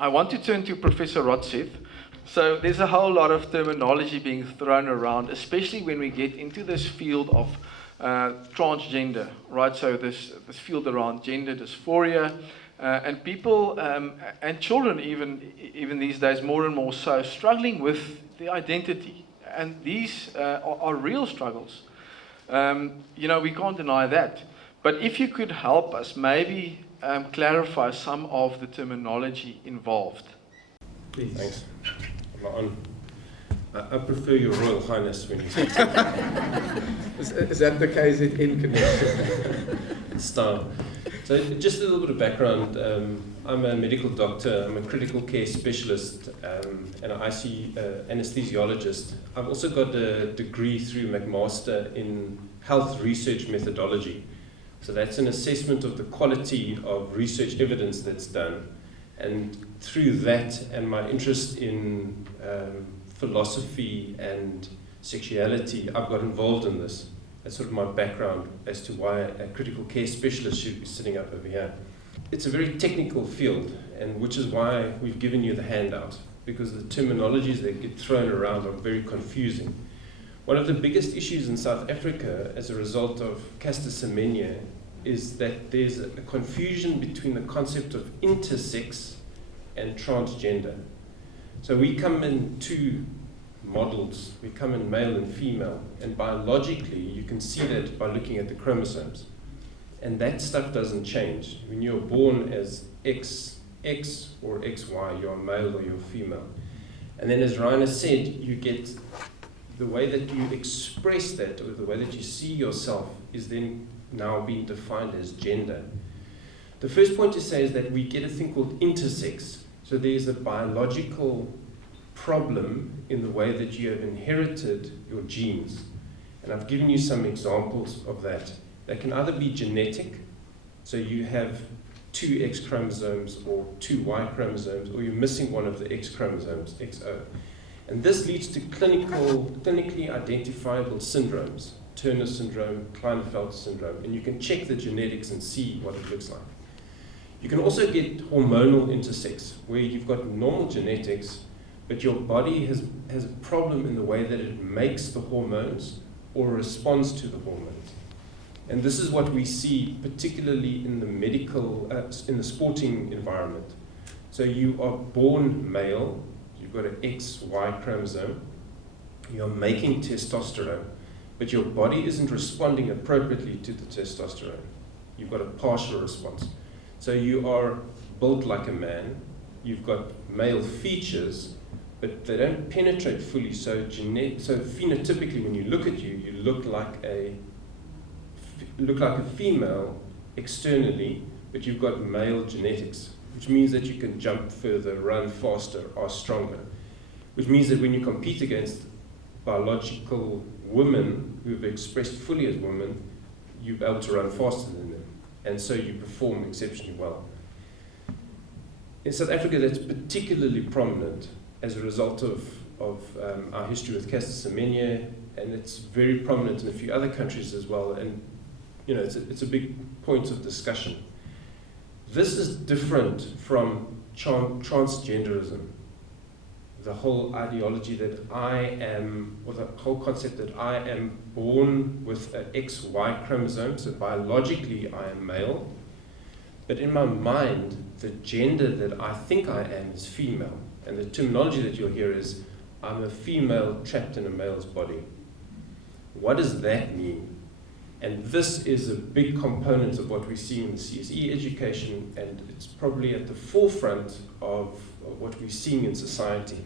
I want to turn to Professor Rodseth. So there's a whole lot of terminology being thrown around, especially when we get into this field of transgender, right? So this field around gender dysphoria, and people and children even these days more and more so struggling with the identity, and these are real struggles. We can't deny that. But if you could help us, maybe clarify some of the terminology involved. Please. Thanks. I'm not on. I prefer your Royal Highness when you say Is that the case in connection? Style. So just a little bit of background. I'm a medical doctor. I'm a critical care specialist and an IC anesthesiologist. I've also got a degree through McMaster in health research methodology. So that's an assessment of the quality of research evidence that's done. And through that and my interest in philosophy and sexuality, I've got involved in this. That's sort of my background as to why a critical care specialist should be sitting up over here. It's a very technical field, and which is why we've given you the handout, because the terminologies that get thrown around are very confusing. One of the biggest issues in South Africa as a result of Caster Semenya is that there's a confusion between the concept of intersex and transgender. So we come in two models. We come in male and female, and biologically you can see that by looking at the chromosomes. And that stuff doesn't change. When you're born as XX or XY, you're male or you're female. And then as Rainer said, you get the way that you express that, or the way that you see yourself, is then now being defined as gender. The first point to say is that we get a thing called intersex. So there's a biological problem in the way that you have inherited your genes. And I've given you some examples of that. They can either be genetic, so you have two X chromosomes or two Y chromosomes, or you're missing one of the X chromosomes, XO. And this leads to clinically identifiable syndromes, Turner syndrome, Klinefelter syndrome, and you can check the genetics and see what it looks like. You can also get hormonal intersex, where you've got normal genetics, but your body has a problem in the way that it makes the hormones or responds to the hormones. And this is what we see particularly in the medical, in the sporting environment. So you are born male, you've got an XY chromosome, you're making testosterone, but your body isn't responding appropriately to the testosterone. You've got a partial response. So you are built like a man, you've got male features, but they don't penetrate fully. So phenotypically, when you look at you, you look like a female externally, but you've got male genetics, which means that you can jump further, run faster, are stronger. Which means that when you compete against biological women who have expressed fully as women, you're able to run faster than them. And so you perform exceptionally well. In South Africa, that's particularly prominent as a result of our history with Caster Semenya, and it's very prominent in a few other countries as well. And it's a big point of discussion. This is different from transgenderism. The whole ideology that I am, or the whole concept that I am born with an XY chromosome, so biologically I am male, but in my mind, the gender that I think I am is female. And the terminology that you'll hear is, I'm a female trapped in a male's body. What does that mean? And this is a big component of what we see in the CSE education, and it's probably at the forefront of what we're seeing in society.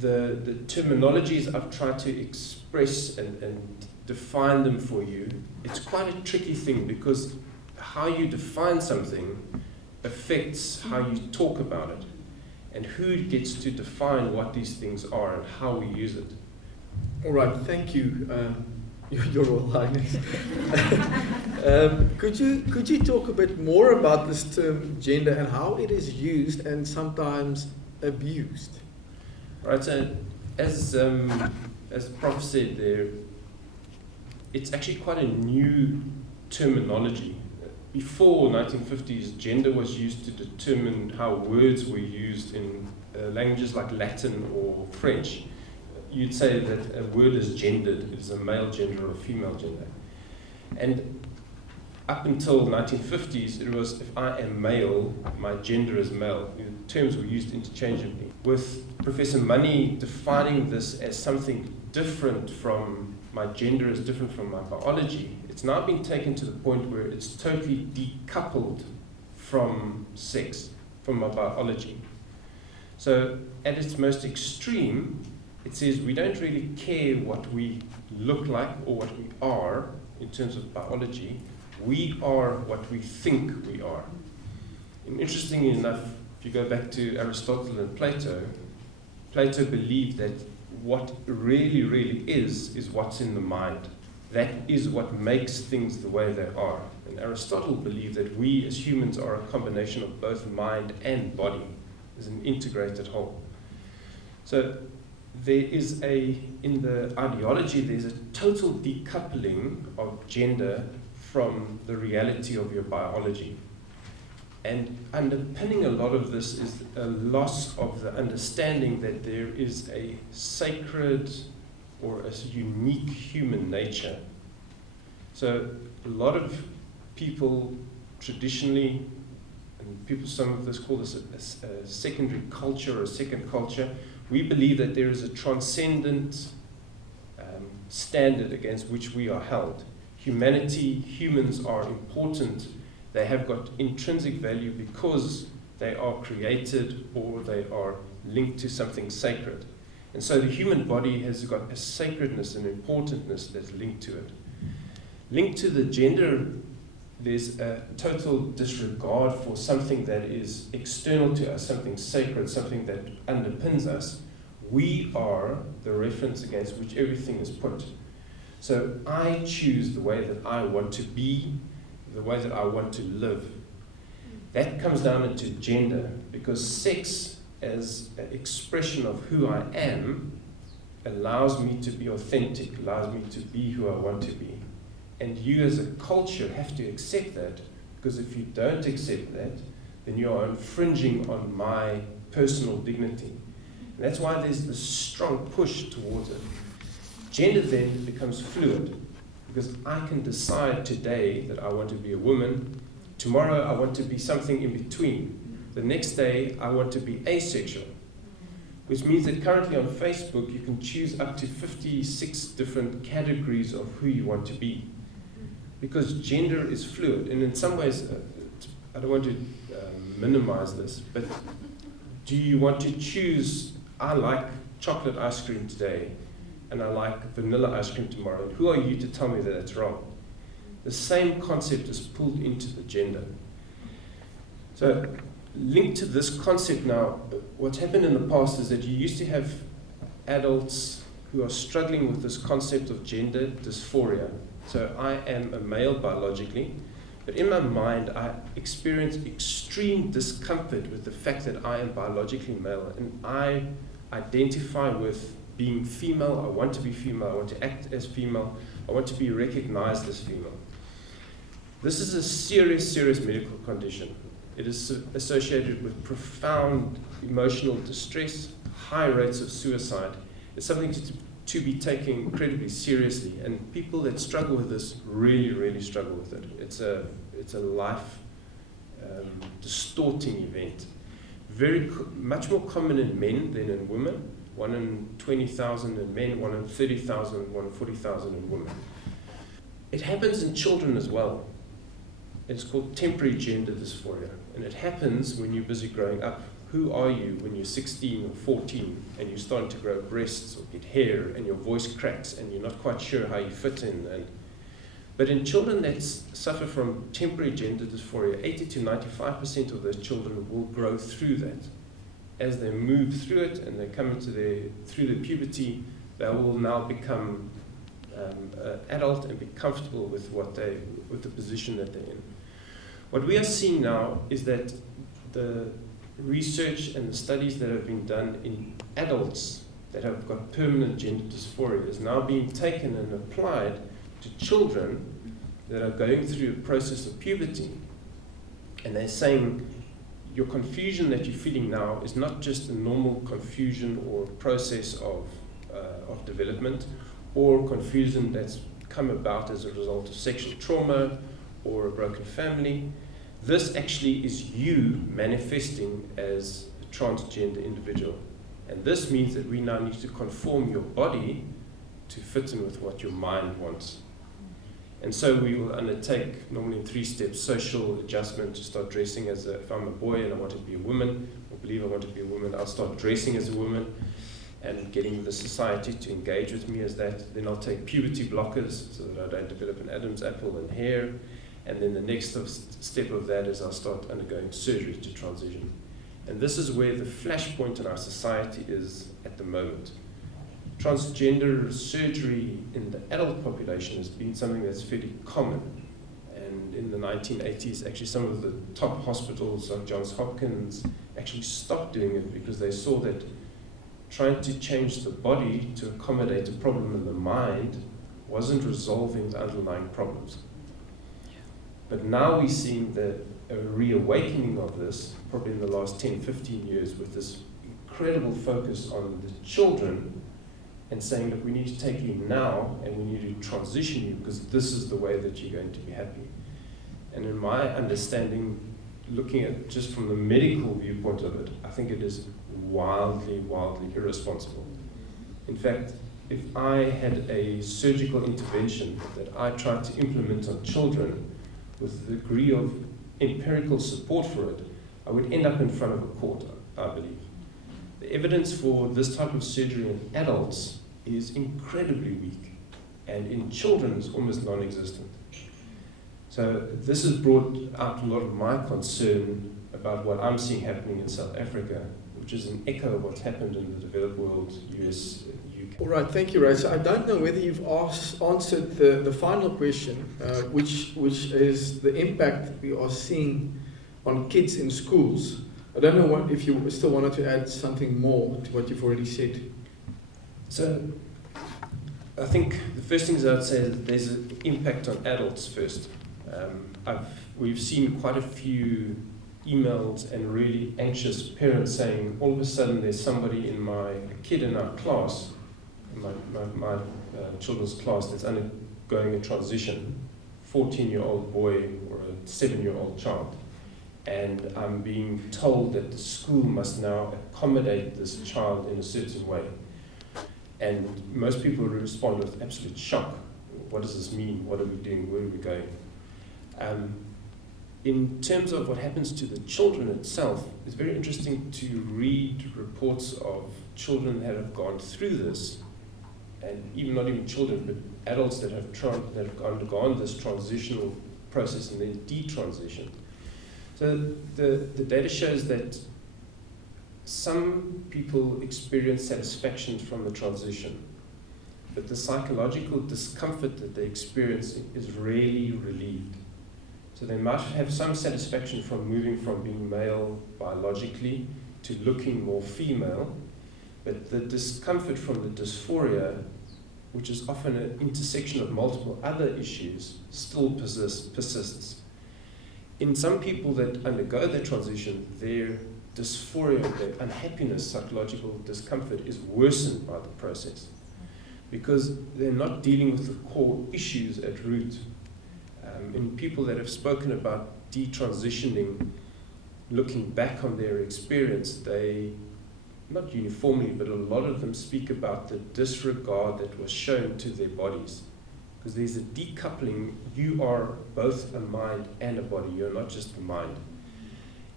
The terminologies I've tried to express and define them for you, it's quite a tricky thing, because how you define something affects how you talk about it, and who gets to define what these things are and how we use it. All right, thank you, Your Royal Highness. Could you talk a bit more about this term gender and how it is used and sometimes abused? Right. So, as the Prof said there, it's actually quite a new terminology. before 1950s, gender was used to determine how words were used in languages like Latin or French. You'd say that a word is gendered, it is a male gender or a female gender. And up until 1950s, it was if I am male, my gender is male. The terms were used interchangeably. With Professor Money defining this as something different from my gender is different from my biology, it's now been taken to the point where it's totally decoupled from sex, from my biology. So at its most extreme, it says we don't really care what we look like or what we are in terms of biology. We are what we think we are. And interestingly enough, if you go back to Aristotle and Plato, Plato believed that what really is what's in the mind. That is what makes things the way they are. And Aristotle believed that we as humans are a combination of both mind and body, as an integrated whole. So there is in the ideology, there's a total decoupling of gender from the reality of your biology. And underpinning a lot of this is a loss of the understanding that there is a sacred or a unique human nature. So a lot of people traditionally, and people, some of us call this a secondary culture or a second culture, we believe that there is a transcendent standard against which we are held. Humanity, humans are important. They have got intrinsic value because they are created or they are linked to something sacred. And so the human body has got a sacredness and importantness that's linked to it. Linked to the gender, there's a total disregard for something that is external to us, something sacred, something that underpins us. We are the reference against which everything is put. So I choose the way that I want to be, the way that I want to live. That comes down into gender, because sex as an expression of who I am allows me to be authentic, allows me to be who I want to be. And you as a culture have to accept that, because if you don't accept that, then you are infringing on my personal dignity. And that's why there's this strong push towards it. Gender then becomes fluid, because I can decide today that I want to be a woman, tomorrow I want to be something in between, the next day I want to be asexual, which means that currently on Facebook you can choose up to 56 different categories of who you want to be, because gender is fluid. And in some ways, I don't want to minimize this, but do you want to choose, I like chocolate ice cream today, and I like vanilla ice cream tomorrow? Who are you to tell me that that's wrong? The same concept is pulled into the gender. So linked to this concept now, what's happened in the past is that you used to have adults who are struggling with this concept of gender dysphoria. So I am a male biologically, but in my mind I experience extreme discomfort with the fact that I am biologically male, and I identify with being female. I want to be female, I want to act as female, I want to be recognized as female. This is a serious medical condition. It is associated with profound emotional distress, high rates of suicide. It's something to be taken incredibly seriously, and people that struggle with this really struggle with it. It's a life distorting event. Much more common in men than in women. 1 in 20,000 in men, 1 in 30,000, 1 in 40,000 in women. It happens in children as well. It's called temporary gender dysphoria, and it happens when you're busy growing up. Who are you when you're 16 or 14 and you're starting to grow breasts or get hair and your voice cracks and you're not quite sure how you fit in? But in children that suffer from temporary gender dysphoria, 80 to 95% of those children will grow through that. As they move through it and they come through their puberty, they will now become adult and be comfortable with with the position that they're in. What we are seeing now is that the research and the studies that have been done in adults that have got permanent gender dysphoria is now being taken and applied to children that are going through a process of puberty, and they're saying your confusion that you're feeling now is not just a normal confusion or process of development, or confusion that's come about as a result of sexual trauma or a broken family. This actually is you manifesting as a transgender individual. And this means that we now need to conform your body to fit in with what your mind wants. And so we will undertake, normally in 3 steps, social adjustment to start dressing as if I'm a boy and I want to be a woman, or believe I want to be a woman, I'll start dressing as a woman and getting the society to engage with me as that. Then I'll take puberty blockers so that I don't develop an Adam's apple and hair. And then the next step of that is I'll start undergoing surgery to transition. And this is where the flashpoint in our society is at the moment. Transgender surgery in the adult population has been something that's fairly common. And in the 1980s, actually some of the top hospitals like Johns Hopkins actually stopped doing it because they saw that trying to change the body to accommodate a problem in the mind wasn't resolving the underlying problems. But now we're seeing a reawakening of this, probably in the last 10, 15 years, with this incredible focus on the children and saying that we need to take you now and we need to transition you because this is the way that you're going to be happy. And in my understanding, looking at just from the medical viewpoint of it, I think it is wildly, wildly irresponsible. In fact, if I had a surgical intervention that I tried to implement on children with the degree of empirical support for it, I would end up in front of a court, I believe. The evidence for this type of surgery in adults is incredibly weak, and in children is almost non-existent. So this has brought out a lot of my concern about what I'm seeing happening in South Africa, which is an echo of what's happened in the developed world, US, UK. All right, thank you, Ray. So I don't know whether you've answered the final question, which is the impact we are seeing on kids in schools. I don't know if you still wanted to add something more to what you've already said. So I think the first thing is I'd say that there's an impact on adults first. We've seen quite a few emails and really anxious parents saying, all of a sudden there's somebody a kid in our class, my children's class, that's undergoing a transition, 14-year-old boy or a 7-year-old child. And I'm being told that the school must now accommodate this child in a certain way. And most people respond with absolute shock. What does this mean? What are we doing? Where are we going? In terms of what happens to the children itself, it's very interesting to read reports of children that have gone through this, and not even children, but adults that have undergone this transitional process and then detransition. So the data shows that some people experience satisfaction from the transition, but the psychological discomfort that they experience is rarely relieved. So they might have some satisfaction from moving from being male biologically to looking more female, but the discomfort from the dysphoria, which is often an intersection of multiple other issues, still persists. In some people that undergo the transition, their dysphoria, their unhappiness, psychological discomfort is worsened by the process because they're not dealing with the core issues at root. In people that have spoken about detransitioning, looking back on their experience, they, not uniformly, but a lot of them speak about the disregard that was shown to their bodies. Because there's a decoupling. You are both a mind and a body. You're not just the mind.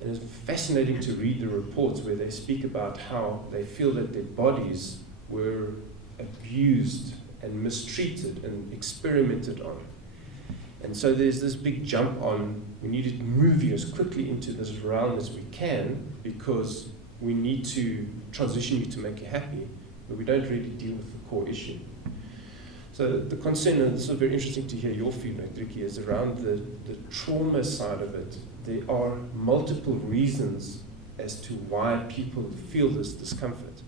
And it's fascinating to read the reports where they speak about how they feel that their bodies were abused and mistreated and experimented on. And so there's this big jump on, we need to move you as quickly into this realm as we can because we need to transition you to make you happy, but we don't really deal with the core issue. So the concern, and it's very interesting to hear your feedback, Ricky, is around the trauma side of it. There are multiple reasons as to why people feel this discomfort.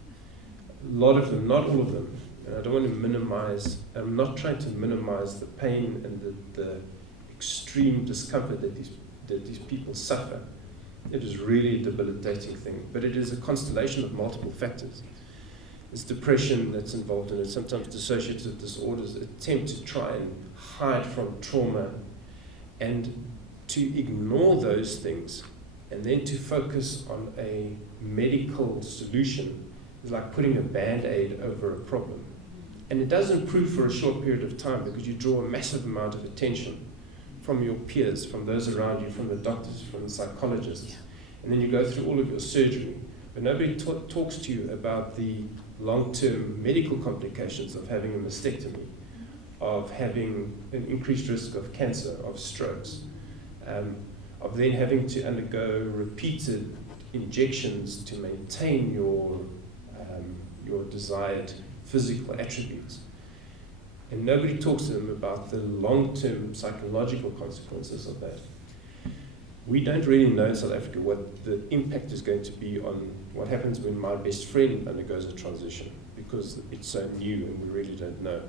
A lot of them, not all of them, and I don't want to minimize, I'm not trying to minimize the pain and the extreme discomfort that these people suffer. It is really a debilitating thing, but it is a constellation of multiple factors. It's depression that's involved in it, sometimes dissociative disorders, attempt to try and hide from trauma, and to ignore those things and then to focus on a medical solution is like putting a band-aid over a problem. And it does improve for a short period of time because you draw a massive amount of attention from your peers, from those around you, from the doctors, from the psychologists. And then you go through all of your surgery. But nobody talks to you about the long-term medical complications of having a mastectomy, of having an increased risk of cancer, of strokes, of then having to undergo repeated injections to maintain your desired physical attributes. And nobody talks to them about the long-term psychological consequences of that. We don't really know in South Africa what the impact is going to be on what happens when my best friend undergoes a transition, because it's so new and we really don't know.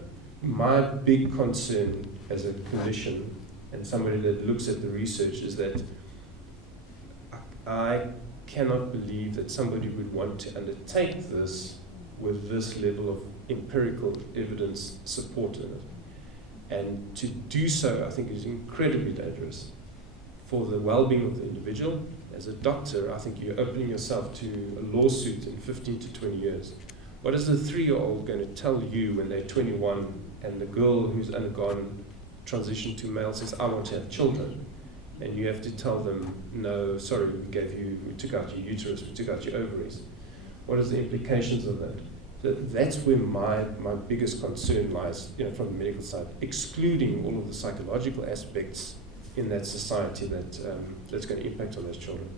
My big concern as a clinician and somebody that looks at the research is that I cannot believe that somebody would want to undertake this with this level of empirical evidence support in it. And to do so, I think, is incredibly dangerous for the well-being of the individual. As a doctor, I think you're opening yourself to a lawsuit in 15 to 20 years. What is the 3-year-old going to tell you when they're 21 and the girl who's undergone transition to male says, I want to have children? And you have to tell them, no, sorry, we took out your uterus, we took out your ovaries. What is the implications of that? That's where my biggest concern lies, from the medical side, excluding all of the psychological aspects in that society that's going to impact on those children.